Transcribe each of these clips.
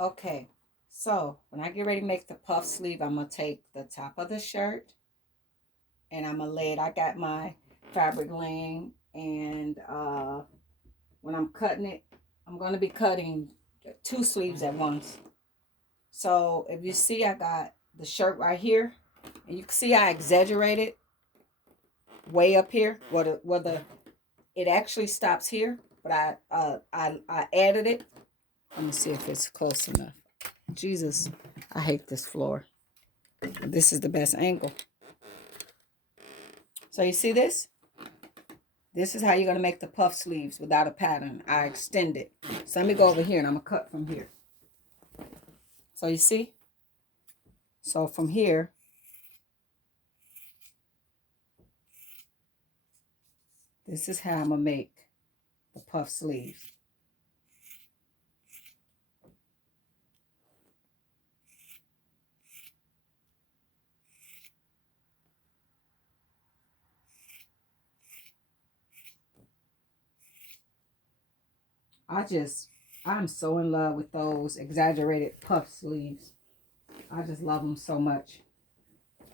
Okay, so when I get ready to make the puff sleeve, I'm going to take the top of the shirt and I'm going to lay it. I got my fabric laying, and when I'm cutting it, I'm going to be cutting two sleeves at once. So if you see, I got the shirt right here, and you can see I exaggerated way up here where the it actually stops here, but I added it. Let me see if it's close enough. Jesus, I hate this floor. This is the best angle. So you see this? This is how you're going to make the puff sleeves without a pattern. I extend it. So let me go over here and I'm going to cut from here. So you see? So from here, this is how I'm going to make the puff sleeves. I'm so in love with those exaggerated puff sleeves. I just love them so much.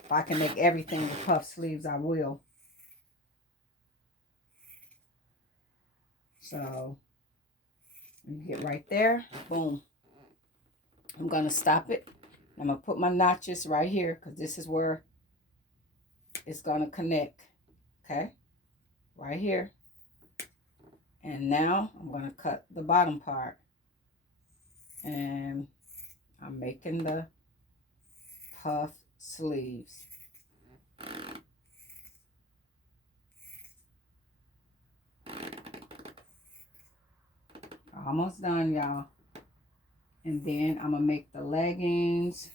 If I can make everything with puff sleeves, I will. So, you get right there. Boom. I'm going to stop it. I'm going to put my notches right here because this is where it's going to connect. Okay? Right here. And now I'm going to cut the bottom part. And I'm making the puff sleeves. Almost done, y'all. And then I'm going to make the leggings.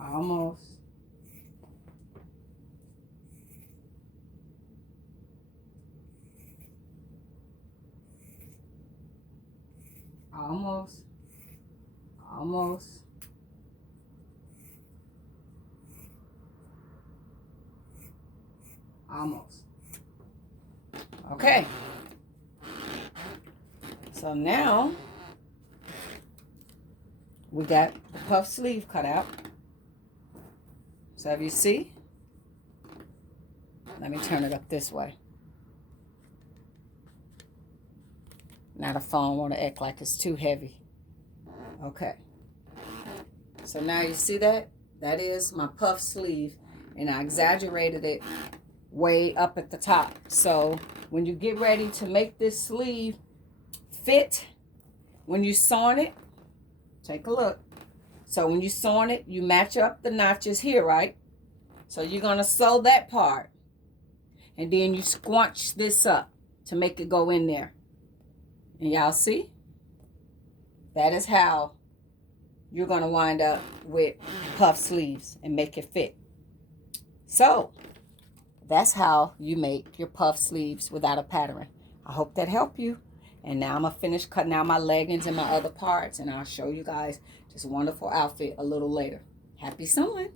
Almost. Almost. Almost. Almost. Okay. So now we got the puff sleeve cut out. So if you see, let me turn it up this way. Now the phone want to act like it's too heavy. Okay. So now you see that? That is my puff sleeve. And I exaggerated it way up at the top. So when you get ready to make this sleeve fit, when you're sewing it, take a look. So when you're sewing it, you match up the notches here, right? So you're going to sew that part. And then you squunch this up to make it go in there. And y'all see? That is how you're going to wind up with puff sleeves and make it fit. So that's how you make your puff sleeves without a pattern. I hope that helped you. And now I'm going to finish cutting out my leggings and my other parts. And I'll show you guys this wonderful outfit a little later. Happy sewing.